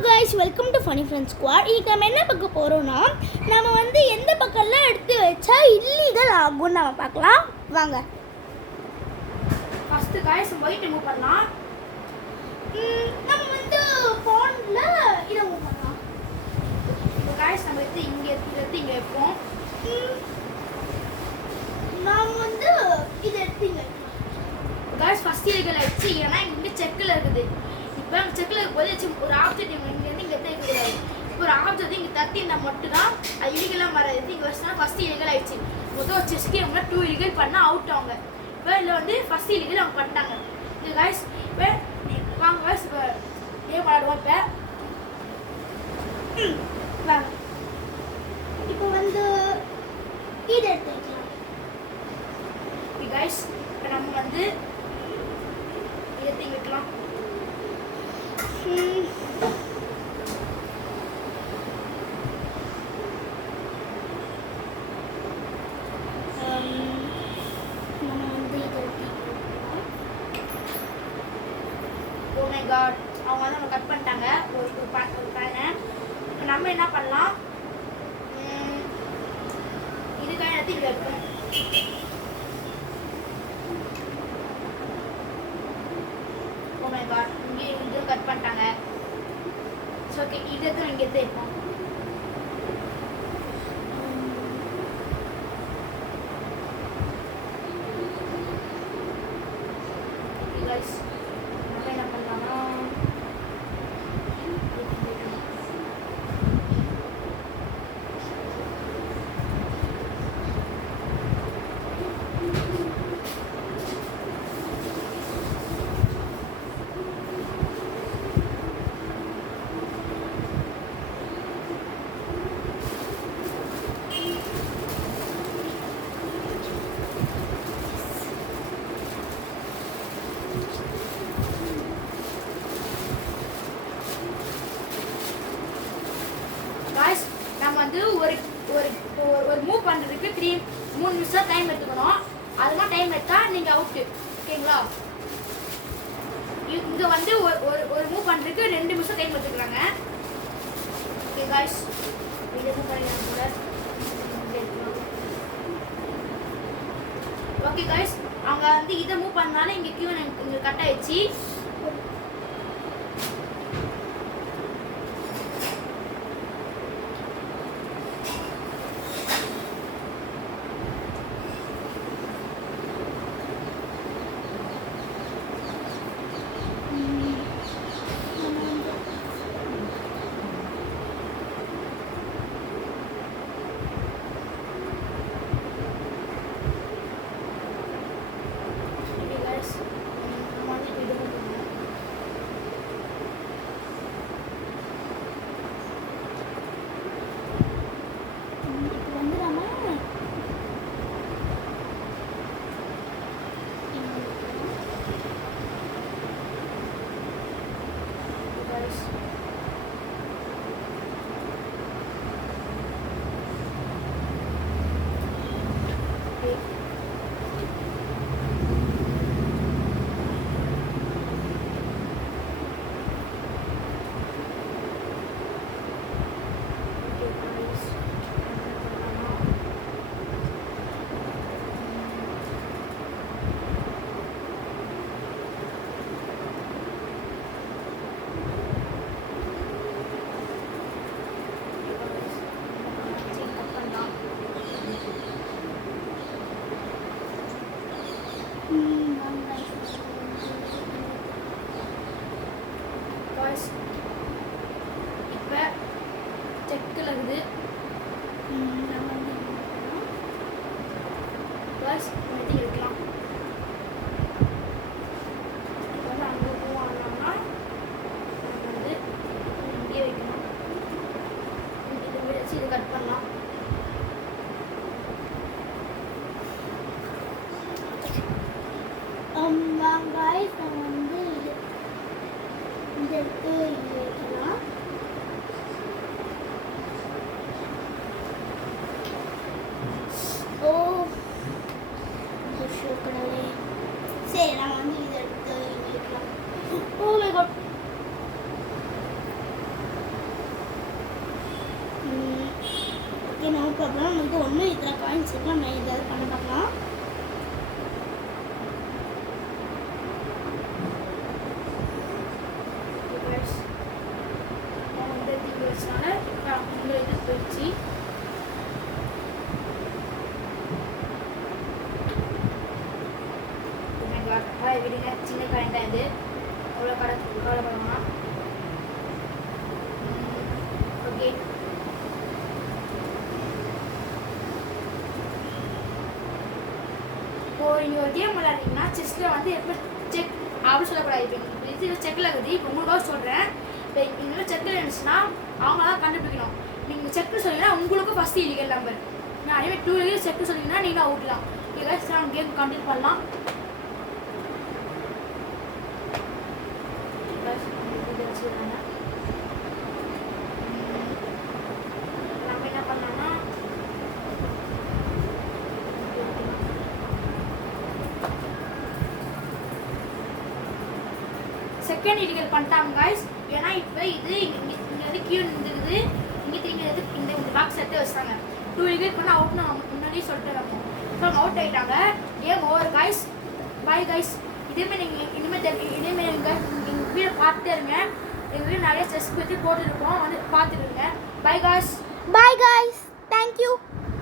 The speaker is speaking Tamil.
Guys, welcome to funny friends squad. இன்னைக்கு நம்ம என்ன பார்க்க போகிறோம்னா, நம்ம வந்து எந்த பக்கம்லாம் எடுத்து வச்சா இல்லீகல் ஆகும்னு நம்ம பார்க்கலாம் வாங்க. ஃபஸ்ட்டு கைஸ் ஒயிட் மூவ் பண்ணலாம். நம்ம வந்து ஃபோனில் இதை மூவ் பண்ணலாம். இப்போ கைஸ் நம்ம எடுத்து இங்கே இங்கே வைப்போம். நாம் வந்து இதை எடுத்து இங்கே கைஸ் ஃபஸ்ட் இல்லீகல் ஆயிடுச்சு, ஏன்னா இங்கே செக்கில் இருக்குது. இப்போ அங்கே செக்கில் இருக்கும்போது ஒரு ஆப்ஜெக்ட் இங்கேருந்து இங்கே எடுத்து வைக்கக்கூடாது. இப்போ ஒரு ஆப்ஜெக்ட் இங்கே தட்டினா மட்டும்தான் அது இல்லீகலாக வராது. இங்கே வச்சுனா ஃபஸ்ட் இல்லீகல் ஆயிடுச்சு. மொத்தம் செஸ் கேம்ல 2 இல்லீகல் பண்ணால் அவுட் அவங்க. இப்போ இதில் வந்து ஃபஸ்ட் இல்லீகல் அவங்க பண்ணிட்டாங்க. இது கைஸ் இப்போ வாங்க கைஸ் இப்போ கேம் விளாடுவோம். இப்போ வாங்க. இப்போ வந்து இதை எடுத்து வைக்கலாம். கைஸ் இப்போ நம்ம வந்து எடுத்து வைக்கலாம். நம்ம வந்து இதை எடுத்து ஓ மை காட், அவங்க வந்து நம்ம கட் பண்ணிட்டாங்க ஒரு பேனை. இப்போ நம்ம என்ன பண்ணலாம், இதுக்காக எடுத்து இங்கே இருக்கும். ஓ மை காட், இங்கே இது கட் பண்ணிட்டாங்க. ஸோ ஓகே, இது எடுத்து இங்கே எடுத்து வைப்போம். கைஸ் நம்ம என்ன பண்ணலாம்னா காய்ஸ் நம்ம வந்து ஒரு ஒரு ஒரு மூவ் பண்ணுறதுக்கு 3 நிமிஷம் டைம் எடுத்துக்கணும். அதுதான் டைம் எடுத்தா நீங்கள் அவுட்டு. ஓகேங்களா? இங்கே வந்து ஒரு மூவ் பண்ணுறதுக்கு 2 நிமிஷம் டைம் எடுத்துக்கிறாங்க. ஓகே காய்ஸ், இதை மூவ் பண்ணிக்கலாம் கூட. ஓகே காய்ஸ், அவங்க வந்து இதை மூவ் பண்ணாலும் இங்கே கியூ இங்கே கட் ஆயிடுச்சு. இப்போ செக்கில் இருக்குது. நம்ம வந்து ப்ளஸ் எடுத்து வைக்கலாம். வந்து அங்கே போவாங்கன்னா நம்ம வந்து இங்கே வைக்கணும். இது வச்சு இது கட் பண்ணலாம். guys, நம்ம வந்து இதை எடுத்து இங்கே வைக்கலாம். ஓ ஓகே நோ ப்ராப்ளம். நமக்கு ஒன்றும் இதில் காயின்ஸ் இருக்கு, நம்ம ஏதாவது பண்ண பார்க்கலாம். விடுங்க, சின்ன காயின் தான் இது, அவ்வளோ கவலைப்படலாம். ஓகே, இப்போ நீங்கள் ஒரு கேம் விளையாடுறீங்கன்னா செஸ்ஸில் வந்து எப்போ செக் அப்படி சொல்லக்கூடாது. இப்போ இது செக்கில் இருக்குது. இப்போ உங்களுக்காக சொல்கிறேன். இப்போ இந்த செக்கில் இருந்துச்சுன்னா அவங்க தான் கண்டுபிடிக்கணும். நீங்கள் செக்கு சொன்னீங்கன்னா உங்களுக்கு ஃபஸ்ட்டு இல்லீகல் நம்பர். நான் அதே மாதிரி 2 இயர்ஸ் செக்கு சொன்னீங்கன்னா நீங்கள் அவுட்லாம். ஏதாச்சும் நம்ம கேம் கண்டினியூ பண்ணலாம். நம்ம என்ன பண்ணோம்னா செகண்ட் இல்லீகல் பண்ணிட்டாங்க காய்ஸ். ஏன்னா இப்போ இது இங்கே வந்து கியூ இருந்துருக்குது. இங்கே திரும்பி வந்து இந்த பாக்ஸ் எடுத்து வச்சிட்டாங்க. 2 இல்லீகல் பண்ண அவுட் நான் முன்னாடியே சொல்லிட்டு இருக்கோம். ஸோ அவங்க அவுட் ஆகிட்டாங்க. Game over guys. Bye guys. இதேமாதிரி நீங்கள் இனிமேல் எங்கள் வீடியோ பார்த்துட்டே இருங்க. எங்கள் வீடு நிறைய ஸ்ட்ரெஸ் பற்றி போட்டுருக்கோம், வந்து பார்த்துருங்க. Bye guys. Bye guys. Thank you.